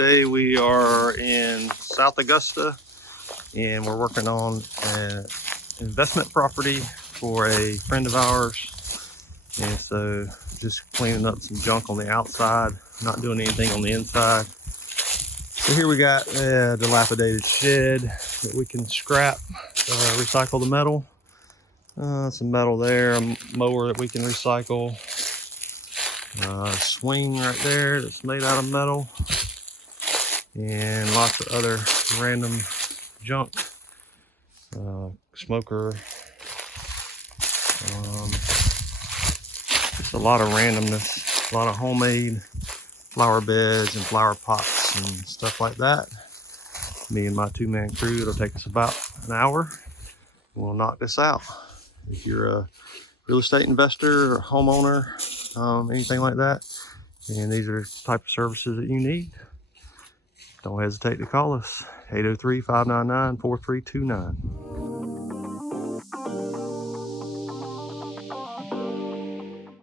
Today we are in South Augusta and we're working on an investment property for a friend of ours. And so just cleaning up some junk on the outside, not doing anything on the inside. So here we got a dilapidated shed that we can scrap, recycle the metal. Some metal there, a mower that we can recycle. A swing right there that's made out of metal. And lots of other random junk. Smoker. Just a lot of randomness. A lot of homemade flower beds and flower pots and stuff like that. Me and my two-man crew, it'll take us about an hour. We'll knock this out. If you're a real estate investor or homeowner, anything like that, and these are the type of services that you need, don't hesitate to call us. 803-599-4329.